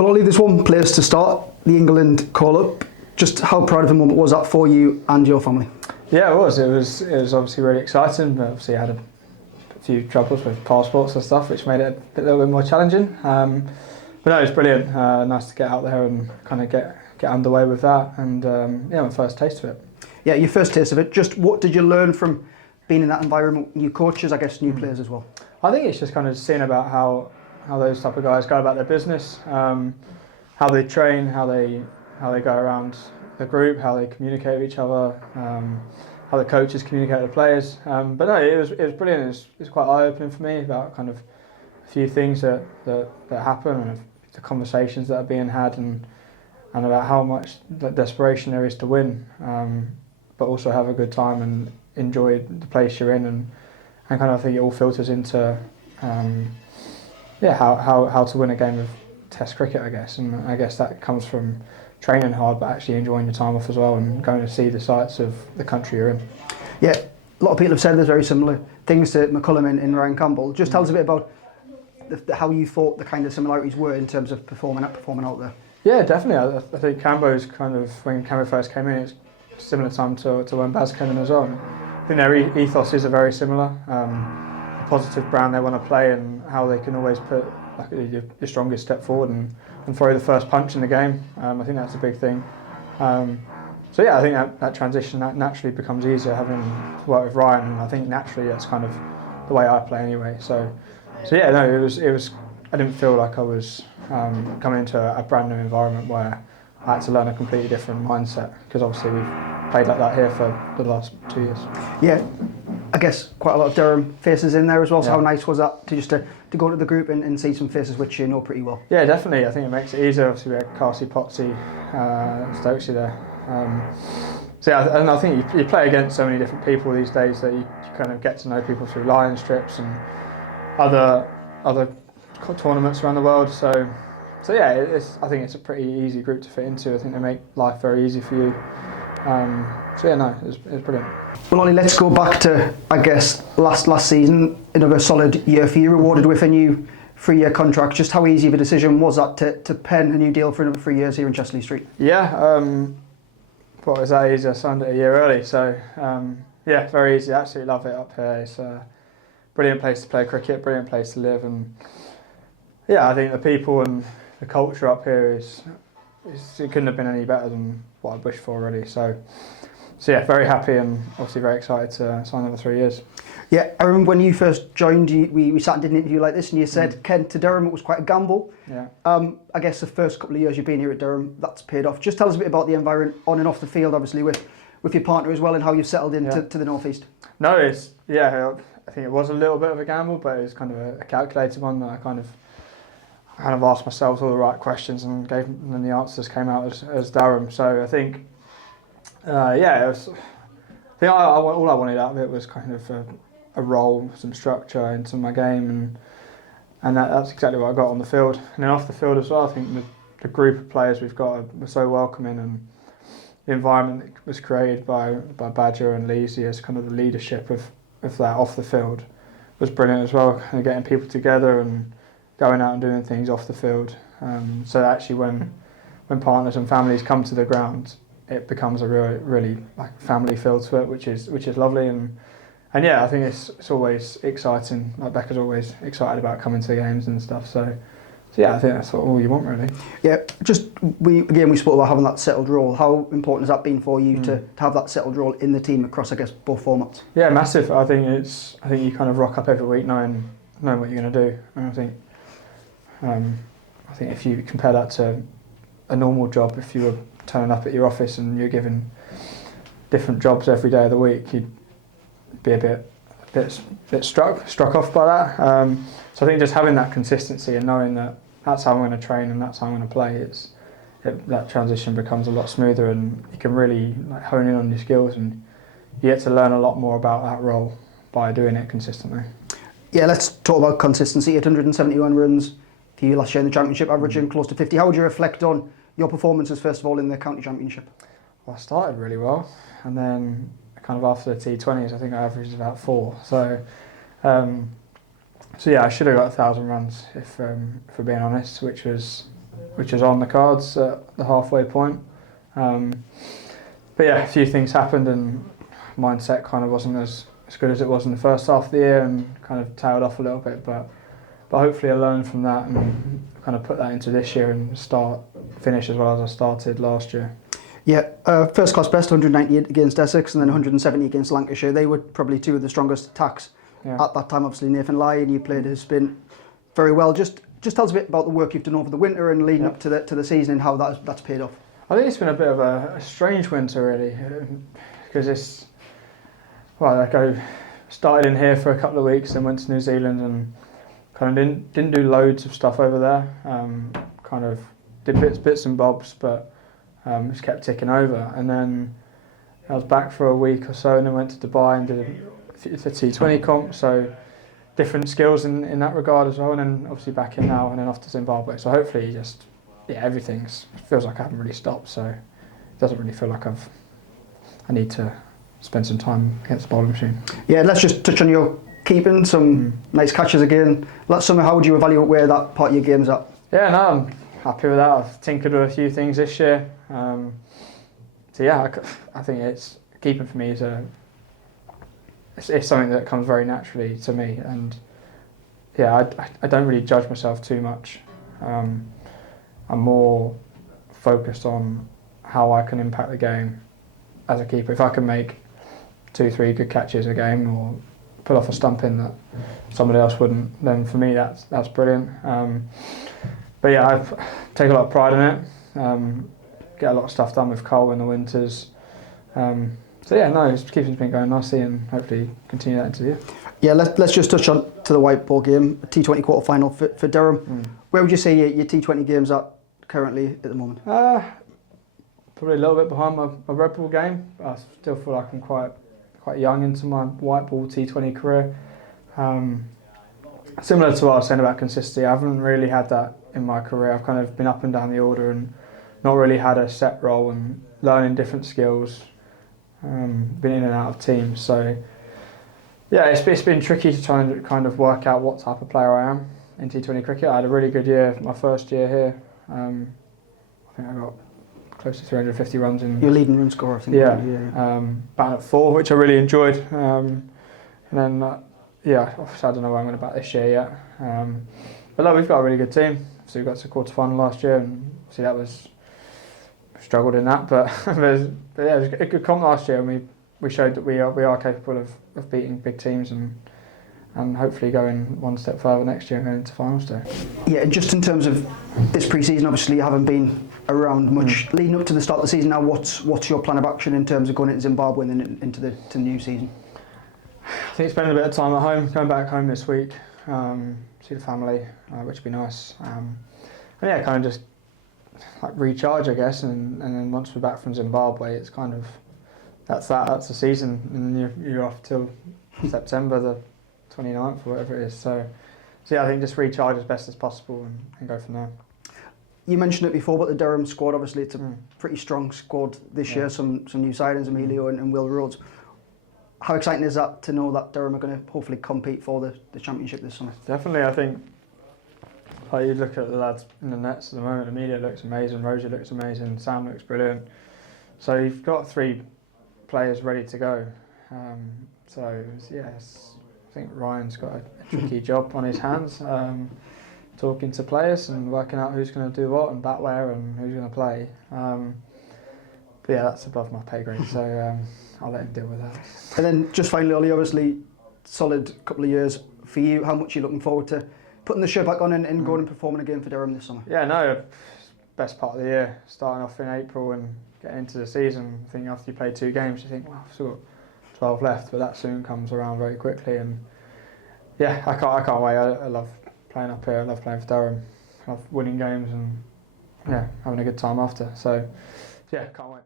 Well, Ollie, there's one place to start, the England call-up. Just how proud of a moment was that for you and your family? Yeah, it was. It was obviously really exciting, but obviously I had a few troubles with passports and stuff, which made it a little bit more challenging. But no, it was brilliant. Nice to get out there and kind of get underway with that, and yeah, my first taste of it. Yeah, your first taste of it. Just what did you learn from being in that environment? New coaches, I guess, new players as well. I think it's just kind of seeing about how those type of guys go about their business, how they train, how they go around the group, how they communicate with each other, how the coaches communicate with the players. But no, it was brilliant. It was quite eye-opening for me about kind of a few things that happen and the conversations that are being had and about how much desperation there is to win, but also have a good time and enjoy the place you're in, and kind of I think it all filters into how to win a game of Test cricket, I guess. And I guess that comes from training hard, but actually enjoying your time off as well and going to see the sights of the country you're in. Yeah, a lot of people have said there's very similar things to McCullum and Ryan Campbell. Just tell us a bit about how you thought the kind of similarities were in terms of performing out there. Yeah, definitely. I think Cambo's kind of, when Cambo first came in, it's similar time to when Baz came in as well. I think their ethos is very similar. The positive brand they want to play and how they can always put like your strongest step forward and throw the first punch in the game. I think that's a big thing. So yeah, I think that transition that naturally becomes easier having worked with Ryan, and I think naturally that's kind of the way I play anyway. So yeah, no, it was. I didn't feel like I was coming into a brand new environment where I had to learn a completely different mindset, because obviously we've played like that here for the last 2 years. Yeah, I guess quite a lot of Durham faces in there as well. So yeah. How nice was that to go to the group and see some faces which you know pretty well? Yeah, definitely. I think it makes it easier. Obviously we had Carsey, Potsy, Stokesy there. So yeah, and I think you play against so many different people these days that you kind of get to know people through Lions trips and other tournaments around the world. So yeah, I think it's a pretty easy group to fit into. I think they make life very easy for you. So yeah, no, it was brilliant. Well, Ollie, let's go back to, I guess, last season. Another solid year for you, rewarded with a new 3-year contract. Just how easy of a decision was that to pen a new deal for another 3 years here in Chesley Street? Yeah, what was that easy? I signed it a year early, so yeah, very easy. Absolutely love it up here. It's a brilliant place to play cricket, brilliant place to live, and yeah, I think the people and the culture up here it couldn't have been any better than what I'd wished for already. So yeah, very happy and obviously very excited to sign another 3 years. Yeah, I remember when you first joined, we sat and did an interview like this, and you said Kent to Durham, it was quite a gamble. Yeah. I guess the first couple of years you've been here at Durham, that's paid off. Just tell us a bit about the environment on and off the field, obviously with your partner as well, and how you've settled into to the North East. No, I think it was a little bit of a gamble, but it was kind of a calculated one that I kind of asked myself all the right questions and gave them, and the answers came out as Durham. So I think, yeah, it was. I think all I wanted out of it was kind of a role, some structure into my game, and that's exactly what I got on the field. And then off the field as well, I think the group of players we've got were so welcoming, and the environment that was created by Badger and Leesy as kind of the leadership of that off the field was brilliant as well. Kind of getting people together and going out and doing things off the field. So actually when partners and families come to the ground, it becomes a really like family feel to it, which is lovely, and yeah, I think it's always exciting. Like Becca's always excited about coming to the games and stuff. So yeah, I think that's all you want really. Yeah, we spoke about having that settled role. How important has that been for you to have that settled role in the team across, I guess, both formats? Yeah, massive. I think you kind of rock up every week knowing what you're going to do, and I think if you compare that to a normal job, if you were turning up at your office and you're given different jobs every day of the week, you'd be a bit struck off by that. So I think just having that consistency and knowing that that's how I'm going to train and that's how I'm going to play, that transition becomes a lot smoother, and you can really like hone in on your skills, and you get to learn a lot more about that role by doing it consistently. Yeah, let's talk about consistency. 871 runs for you last year in the Championship, averaging close to 50. How would you reflect on your performances, first of all, in the County Championship? Well, I started really well, and then kind of after the T20s, I think I averaged about 4. So yeah, I should have got 1,000 runs if we're being honest, which was which is on the cards at the halfway point. But yeah, a few things happened and mindset kind of wasn't as good as it was in the first half of the year and kind of tailed off a little bit. But hopefully I learned from that and kind of put that into this year and finish as well as I started last year. Yeah, first class best, 198 against Essex and then 170 against Lancashire. They were probably two of the strongest attacks at that time. Obviously Nathan Lyon, you played his spin very well. Just tell us a bit about the work you've done over the winter and leading up to the season and how that's paid off. I think it's been a bit of a strange winter really, because I started in here for a couple of weeks and went to New Zealand and kind of didn't do loads of stuff over there. Kind of did bits and bobs, but just kept ticking over. And then I was back for a week or so and then went to Dubai and did a T20 comp, so different skills in that regard as well. And then obviously back in now and then off to Zimbabwe. So hopefully everything feels like I haven't really stopped, so it doesn't really feel like I need to spend some time against the bowling machine. Yeah, let's just touch on your keeping, some nice catches again. Last summer, how would you evaluate where that part of your game's at? Yeah, no, I'm happy with that. I've tinkered with a few things this year. So yeah, I think it's keeping for me it's something that comes very naturally to me, and yeah, I don't really judge myself too much. I'm more focused on how I can impact the game as a keeper. If I can make 2-3 good catches a game or pull off a stump in that somebody else wouldn't, then for me that's brilliant. But yeah, I take a lot of pride in it. Get a lot of stuff done with Cole in the winters. So yeah, no, keeping's been going nicely and hopefully continue that into the year. Yeah, let's just touch on to the white ball game, a T20 quarter final for Durham. Where would you say your T20 games are currently at the moment? Probably a little bit behind my red ball game. I still feel like I'm quite young into my white ball T20 career. Similar to what I was saying about consistency, I haven't really had that in my career. I've kind of been up and down the order and not really had a set role and learning different skills, been in and out of teams. So yeah, it's been tricky to try and kind of work out what type of player I am in T20 cricket. I had a really good year, my first year here. I think I got close to 350 runs in. Your leading run scorer, I think. Yeah, batting at 4, which I really enjoyed. And then, obviously I don't know where I'm going to bat this year yet. But look, we've got a really good team. So we got to the quarter final last year, and obviously that was struggled in that. But yeah, it was a good comp last year, and we showed that we are capable of beating big teams and hopefully going one step further next year and going into finals day. Yeah, and just in terms of this pre-season, obviously you haven't been around much. Leading up to the start of the season now, what's your plan of action in terms of going into Zimbabwe and then into the new season? I think spending a bit of time at home, going back home this week, see the family, which would be nice. And yeah, kind of just like recharge, I guess, and then once we're back from Zimbabwe, it's kind of that's the season, and then you're off till September the 29th or whatever it is. So yeah, I think just recharge as best as possible and go from there. You mentioned it before, but the Durham squad, obviously it's a pretty strong squad this year, some new signings, Emilio and Will Rhodes. How exciting is that to know that Durham are going to hopefully compete for the championship this summer? Definitely, I think like you look at the lads in the nets at the moment, Emilio looks amazing, Rosie looks amazing, Sam looks brilliant. So you've got 3 players ready to go. So yes, I think Ryan's got a tricky job on his hands, talking to players and working out who's going to do what and bat where and who's going to play. But yeah, that's above my pay grade, so I'll let him deal with that. And then just finally, Ollie, obviously solid couple of years for you. How much are you looking forward to putting the shirt back on and going and performing again for Durham this summer? Yeah, no, best part of the year, starting off in April and getting into the season. I think after you play 2 games, you think, well, I've still got 12 left, but that soon comes around very quickly. And yeah, I can't wait. I love playing up here. I love playing for Durham. I love winning games and yeah, having a good time after. So yeah, can't wait.